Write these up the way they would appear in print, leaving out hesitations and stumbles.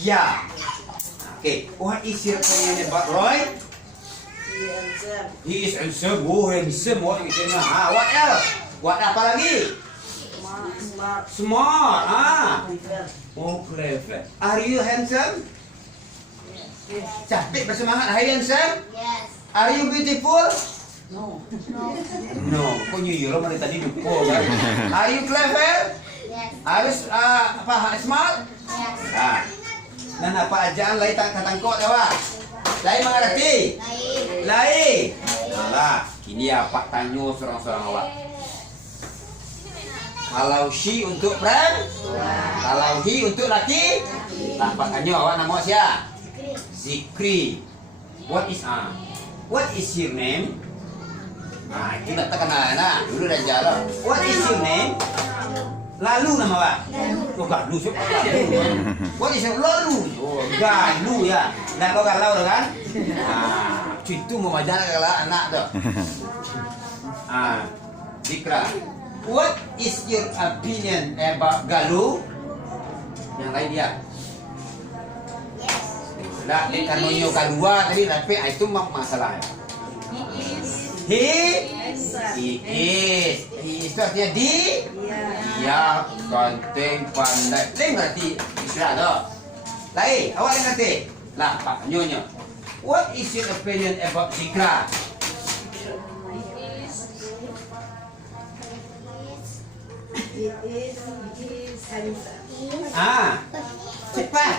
Yeah. Okay. What is your opinion about Roy? He is handsome. Oh, handsome. What is it? What else? What apa lagi? Smart. Oh, clever. Are you handsome? Cantik bersemangat. Are you handsome? Yes. Are you beautiful? No. No. Kok nyuruh dari tadi lupa kan? Are you clever? Yes. Are you smart? Yes. Nah, apa ajaan lain tak tangkok tawa? Lain mengerti? Lain. Lain. Nah, kini apa tanya seorang-seorang awak? Kalau she untuk perempuan, kalau he untuk laki, apa tanya awak nama siapa? Zikri. What is your name? Itu tak terkenal nah. Dulu dah jalan. What is your name? Lalu nama awak? Oh, galu siapa? What is your lalu? Oh, galu ya. Nak kau galau dah kan? Itu memajar kalau anak tu. Zikra. What is your opinion about galu? Yang lain dia. Lah, dia kan nonyo kedua tadi tapi itu masalah. He is. Itu artinya di. Ya, ganteng, pandai. Lain ngerti istilah tu. Lain, awak lain ngerti. Lah, Pak Nyonya. What is your opinion about Zikra? He is handsome. Cepat.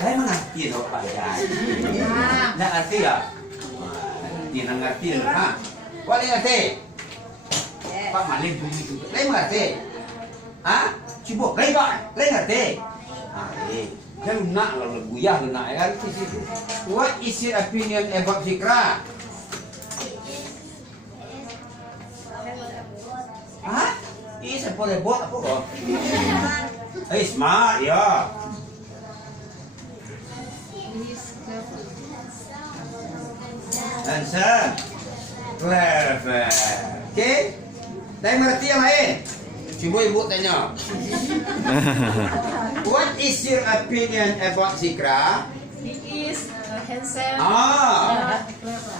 Saya mengerti tu Pak Jai. Nak ngerti tak? Dia nak ngerti dah. Awak lain ngerti? Pak Malin tu itu. Lain ngerti? Cuba, lain ngerti? Jangan nak lalu guyah nak kan? What is your opinion about Zikra? Is apa lebot apa kau? Smart ya. Handsome, clever. Okay? Lain mengerti yang lain? Cuba ibu tanya. What is your opinion about Zikra? He is handsome.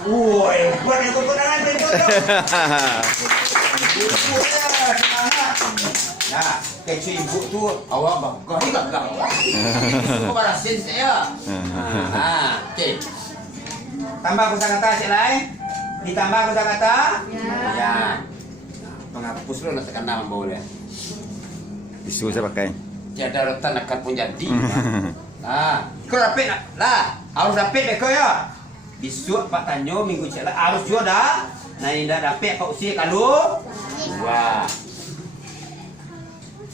Woi, buat yang kau nak ada itu. Nah, kecil ibu tu awak bangga ni gagah. Kau barasin saya. Okey. Tambah kosakata cik lain? Ditambah kosakata? Ya. Penghapus lu nak tekan nama boleh. Tisu saya pakai. Tiada rotan akan pun jadi. Kau rapid nak? Lah, harus rapid kau ya. Besok Pak Tanyo minggu cik lah harus juga dah. Nah, ini dah rapid Pak Usi kalau. Wah.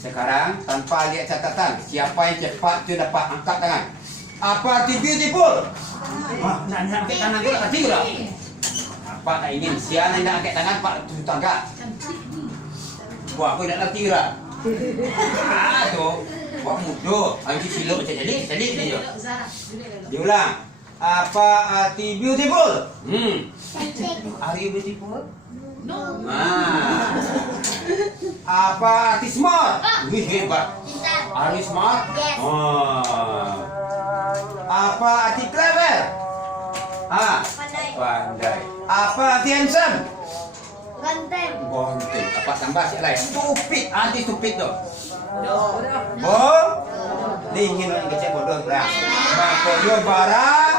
Sekarang tanpa lihat catatan, siapa yang cepat tu dapat angkat tangan. Apa arti beautiful? Nak angkat tangan tu tak arti lah. Pak tak ingin siapa yang nak angkat tangan Pak tu tangga. Wah, aku nak arti lah. Tu, buat mudah. Anji silap macam jadi dia. Diulang. Apa arti beautiful? Are you beautiful? No. Apa arti smart? Wih, hebat. Pintar. Are you smart? Yes. Apa arti clever? Pandai. Apa arti handsome? Ganteng. Ganteng. Apa tambah siapa lain? Stupid. Anti stupid tu. Bodoh. Ni ingin orang kecil bodoh lah. Maka yo bara.